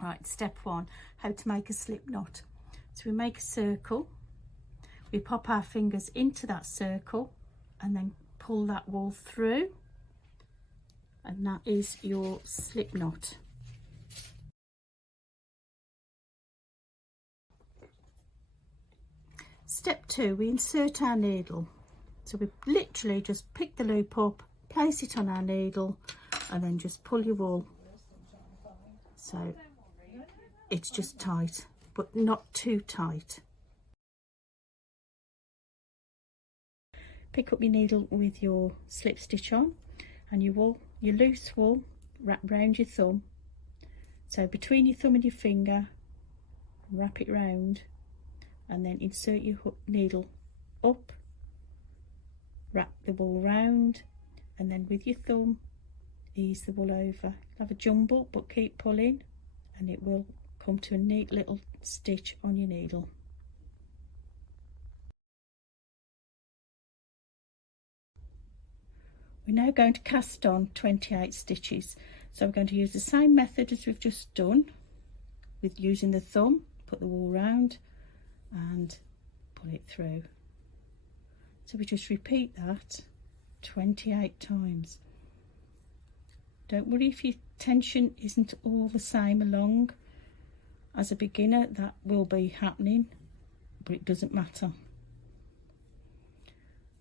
Right, step 1, how to make a slip knot. So we make a circle, we pop our fingers into that circle and then pull that wool through, and that is your slip knot. Step 2, we insert our needle. So we literally just pick the loop up, place it on our needle, and then just pull your wool. So it's just tight, but not too tight. Pick up your needle with your slip stitch on, and your loose wool, wrap round your thumb. So between your thumb and your finger, wrap it round, and then insert your needle up, wrap the wool round, and then with your thumb ease the wool over. You'll have a jumble, but keep pulling and it will come to a neat little stitch on your needle. We're now going to cast on 28 stitches, so we're going to use the same method as we've just done with using the thumb. Put the wool round and pull it through. So we just repeat that 28 times. Don't worry if your tension isn't all the same along. As a beginner, that will be happening, but it doesn't matter.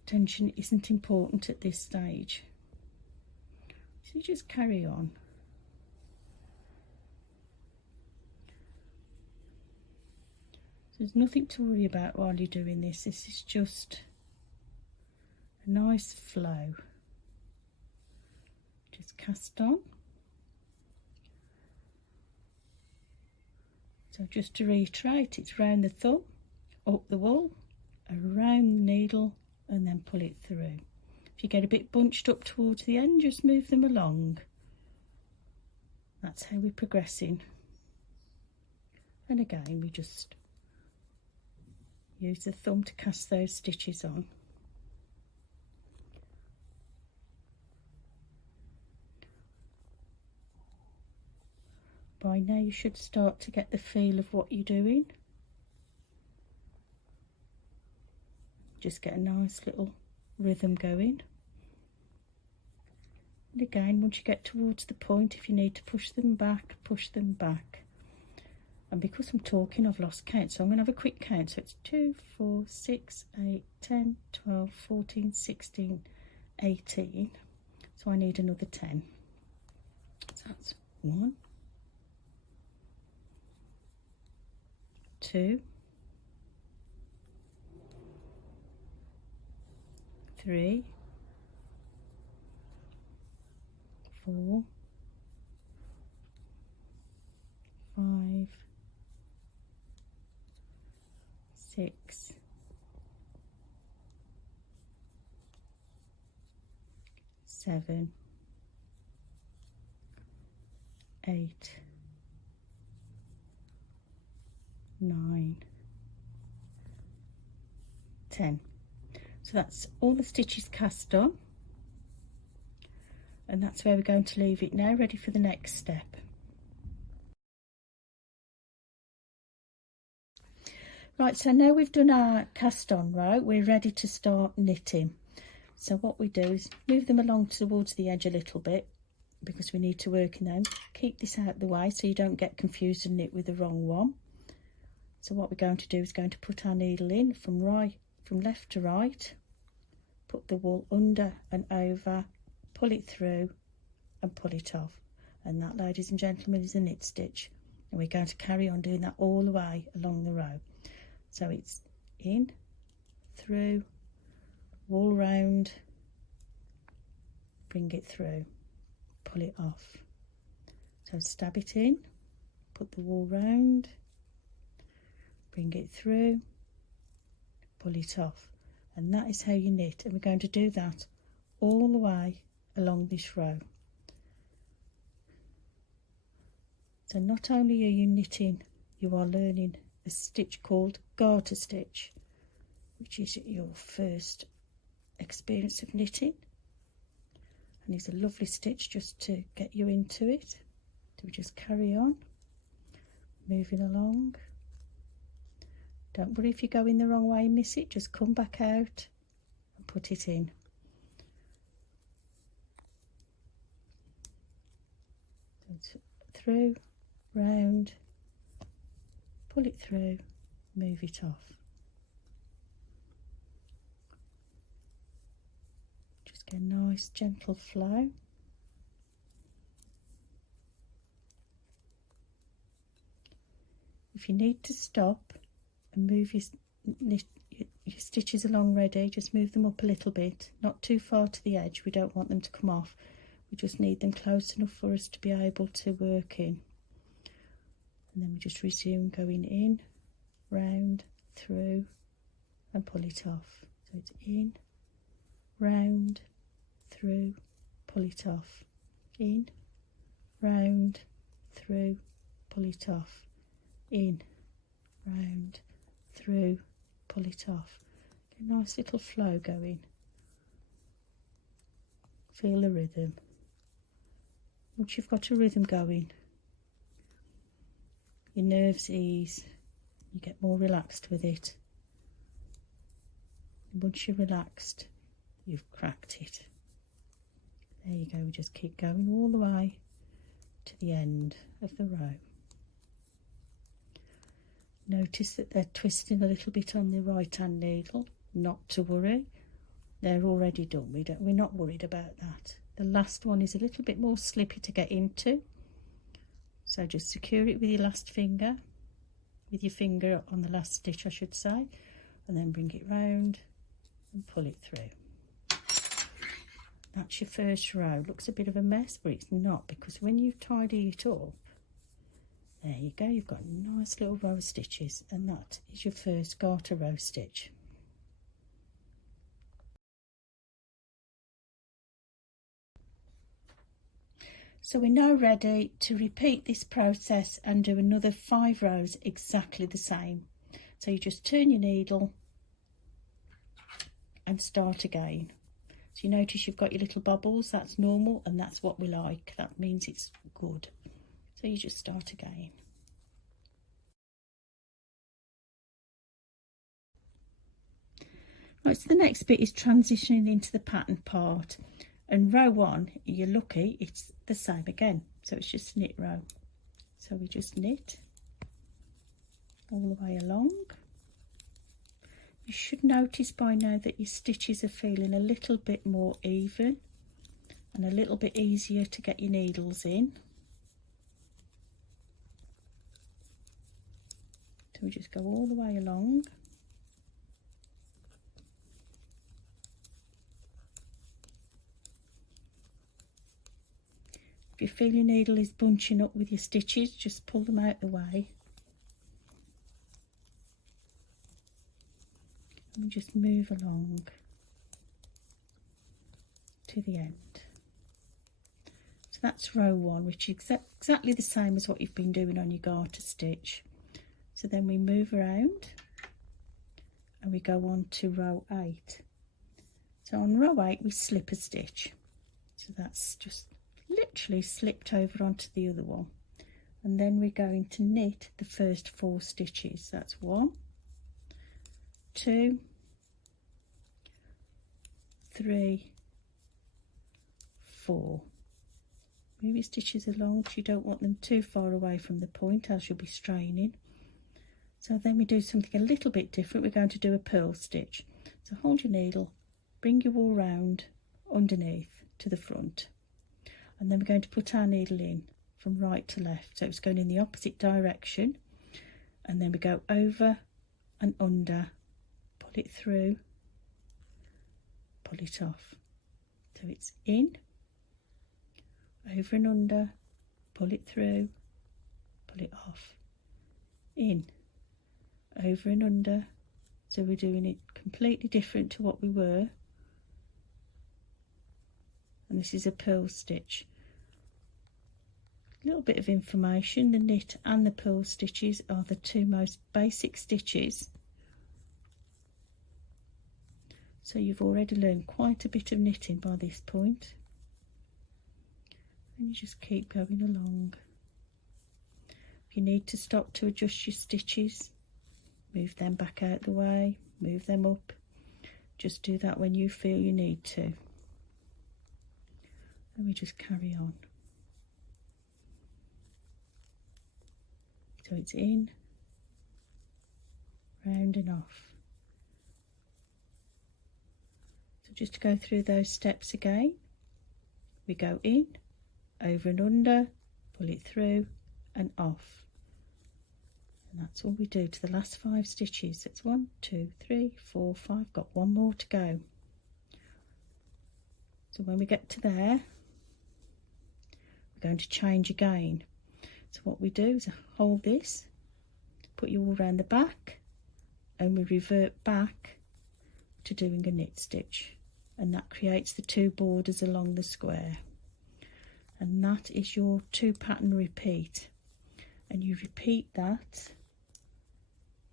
Tension isn't important at this stage. So you just carry on. So there's nothing to worry about while you're doing this. This is just a nice flow. Just cast on. So just to reiterate, it's round the thumb, up the wool, around the needle, and then pull it through. If you get a bit bunched up towards the end, just move them along. That's how we're progressing. And again, we just use the thumb to cast those stitches on. By now you should start to get the feel of what you're doing. Just get a nice little rhythm going. And again, once you get towards the point, if you need to push them back, push them back. And because I'm talking, I've lost count, so I'm going to have a quick count. So it's 2, 4, 6, 8, 10, 12, 14, 16, 18. So I need another 10. So that's 1, 2, 3, 4, 5, 6, 7, 8, 9, 10. So that's all the stitches cast on, and that's where we're going to leave it now, ready for the next step. Right, so now we've done our cast on row, we're ready to start knitting. So what we do is move them along towards the edge a little bit, because we need to work in them. Keep this out of the way so you don't get confused and knit with the wrong one. So what we're going to do is going to put our needle in from left to right, put the wool under and over, pull it through and pull it off. And that, ladies and gentlemen, is a knit stitch. And we're going to carry on doing that all the way along the row. So it's in, through, wool round, bring it through, pull it off. So stab it in, put the wool round, bring it through, pull it off. And that is how you knit, and we're going to do that all the way along this row. So not only are you knitting, you are learning a stitch called garter stitch, which is your first experience of knitting, and it's a lovely stitch just to get you into it. So we just carry on moving along. Don't worry if you go in the wrong way and miss it, just come back out and put it in. Through, round, pull it through, move it off. Just get a nice gentle flow. If you need to stop and move your stitches along ready, just move them up a little bit, not too far to the edge. We don't want them to come off. We just need them close enough for us to be able to work in. And then we just resume going in, round, through, and pull it off. So it's in, round, through, pull it off. In, round, through, pull it off. In, round, through, pull it off. Get a nice little flow going. Feel the rhythm. Once you've got a rhythm going, your nerves ease, you get more relaxed with it. And once you're relaxed, you've cracked it. There you go, we just keep going all the way to the end of the row. Notice that they're twisting a little bit on the right hand needle. Not to worry, they're already done. We're not worried about that. The last one is a little bit more slippy to get into, so just secure it with your last finger, with your finger on the last stitch I should say, and then bring it round and pull it through. That's your first row. Looks a bit of a mess, but it's not, because when you tidy it up, there you go, you've got a nice little row of stitches, and that is your first garter row stitch. So we're now ready to repeat this process and do another 5 rows exactly the same. So you just turn your needle and start again. So you notice you've got your little bubbles, that's normal, and that's what we like. That means it's good. So you just start again. Right, so the next bit is transitioning into the pattern part. And row 1, you're lucky, it's the same again. So it's just knit row. So we just knit all the way along. You should notice by now that your stitches are feeling a little bit more even and a little bit easier to get your needles in. So we just go all the way along. If you feel your needle is bunching up with your stitches, just pull them out the way. And just move along to the end. So that's row 1, which is exactly the same as what you've been doing on your garter stitch. So then we move around and we go on to row 8. So on row 8 we slip a stitch. So that's just literally slipped over onto the other one, and then we're going to knit the first 4 stitches. That's 1, 2, 3, 4. Move your stitches along because you don't want them too far away from the point, as you'll be straining. So then we do something a little bit different. We're going to do a purl stitch. So hold your needle, bring your wool round underneath to the front, and then we're going to put our needle in from right to left, so it's going in the opposite direction, and then we go over and under, pull it through, pull it off. So it's in, over and under, pull it through, pull it off, in, over and under. So we're doing it completely different to what we were. And this is a purl stitch. A little bit of information: the knit and the purl stitches are the 2 most basic stitches, so you've already learned quite a bit of knitting by this point, and you just keep going along. If you need to stop to adjust your stitches, move them back out the way, move them up. Just do that when you feel you need to. And we just carry on. So it's in, round and off. So just to go through those steps again, we go in, over and under, pull it through and off. And that's all we do to the last 5 stitches. It's 1, 2, 3, 4, 5, got 1 more to go. So when we get to there, we're going to change again. So what we do is hold this, put you all around the back, and we revert back to doing a knit stitch, and that creates the 2 borders along the square. And that is your 2 pattern repeat, and you repeat that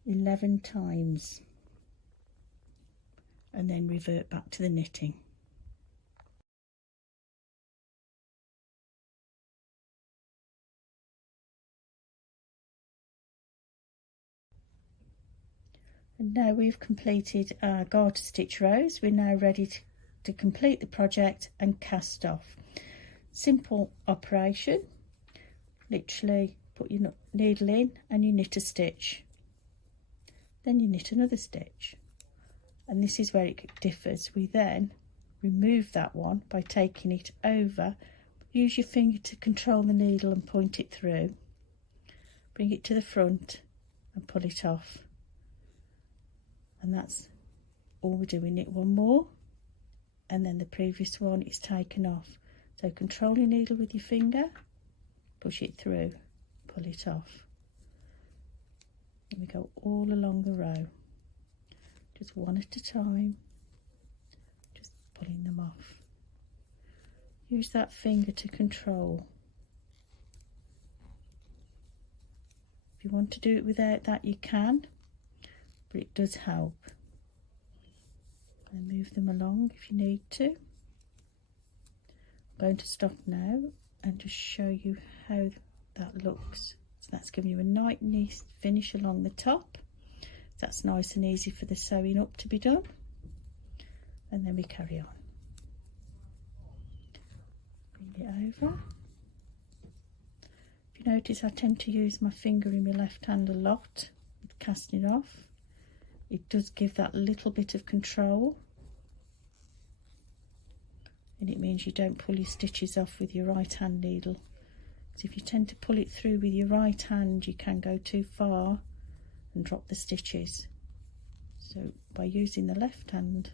11 times and then revert back to the knitting. And now we've completed our garter stitch rows, we're now ready to complete the project and cast off. Simple operation, literally put your needle in and you knit a stitch, then you knit another stitch, and this is where it differs. We then remove that one by taking it over, use your finger to control the needle and point it through, bring it to the front and pull it off. And that's all we do. We knit 1 more and then the previous one is taken off. So control your needle with your finger, push it through, pull it off. And we go all along the row, just one at a time, just pulling them off. Use that finger to control. If you want to do it without that, you can, but it does help. And move them along if you need to. I'm going to stop now and just show you how that looks. So that's giving you a nice finish along the top. That's nice and easy for the sewing up to be done. And then we carry on. Bring it over. If you notice, I tend to use my finger in my left hand a lot with casting off. It does give that little bit of control, and it means you don't pull your stitches off with your right hand needle. So if you tend to pull it through with your right hand, you can go too far and drop the stitches. So by using the left hand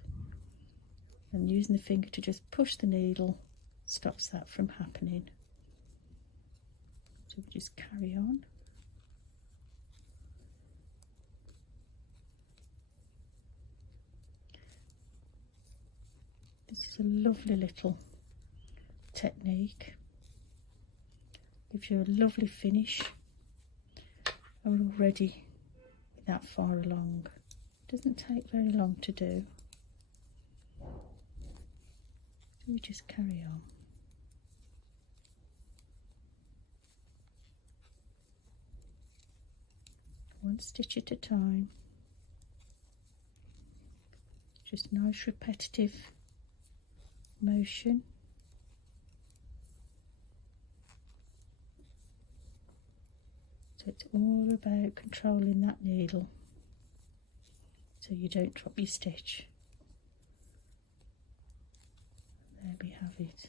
and using the finger to just push the needle, stops that from happening. So we just carry on. This is a lovely little technique. Gives you a lovely finish, and we're already that far along. It doesn't take very long to do. So we just carry on. One stitch at a time. Just nice repetitive motion. So it's all about controlling that needle so you don't drop your stitch. There we have it.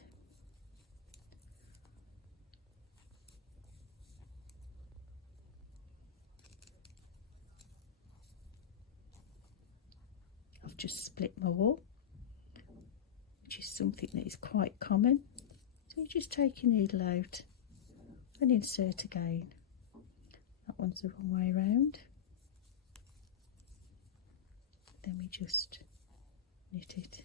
I've just split my wool, which is something that is quite common. So you just take your needle out and insert again. That one's the wrong way around. Then we just knit it.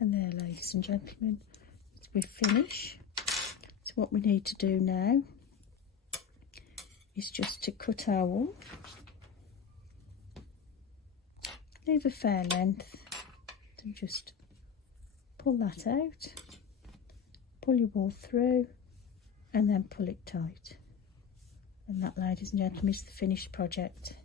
And there, ladies and gentlemen, we finish. So what we need to do now is just to cut our wool. leave a fair length, so just pull that out, pull your wool through and then pull it tight. And that, ladies and gentlemen, is the finished project.